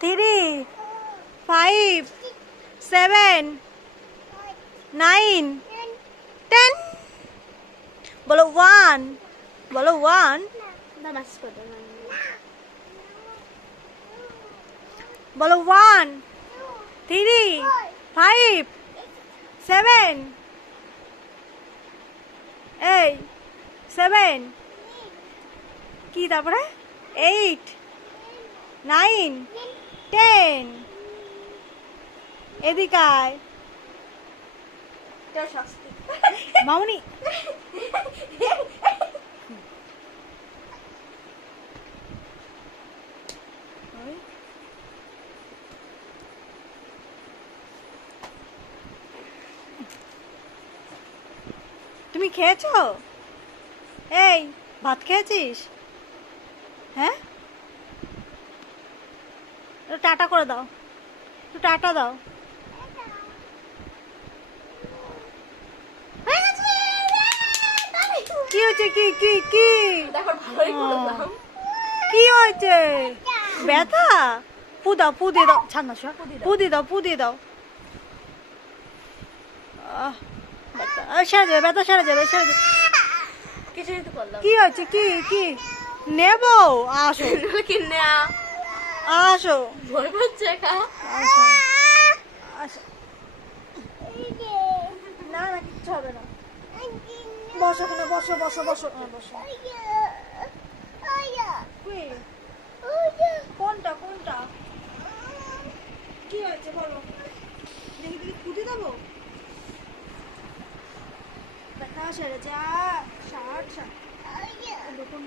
3 5 7 9 10 বলো 1 বলো 1 বলো 1 3 5 7 8 7 কি তারপরে 8 9 10 এদিকে আয় মামুনি তুমি খেয়েছো? এই ভাত খেয়েছিস? হ্যাঁ, টাটা করে দাও, একটু টাটা দাও। কি হয়েছে? কি কি কি কি হয়েছে? ব্যথা? ফু দাও, ফু দিয়ে দাও, ছাড় না, ফু দিয়ে দাও, ফু দিয়ে দাও। সেরে যাবে, ব্যথা সেরে যাবে, সেরে যাবে। কি হয়েছে? কি কি নেব? আসো, আসো, আসো, আসো। না না, কিচ্ছু হবে না। বসো, ওখানে বসো, বসো, বসো, বসো। কোনটা কোনটা কি হয়েছে বলো? দেখি দেখি ফুটি দেবো। ব্যথা সেরে যা। ষাট ষাট কোন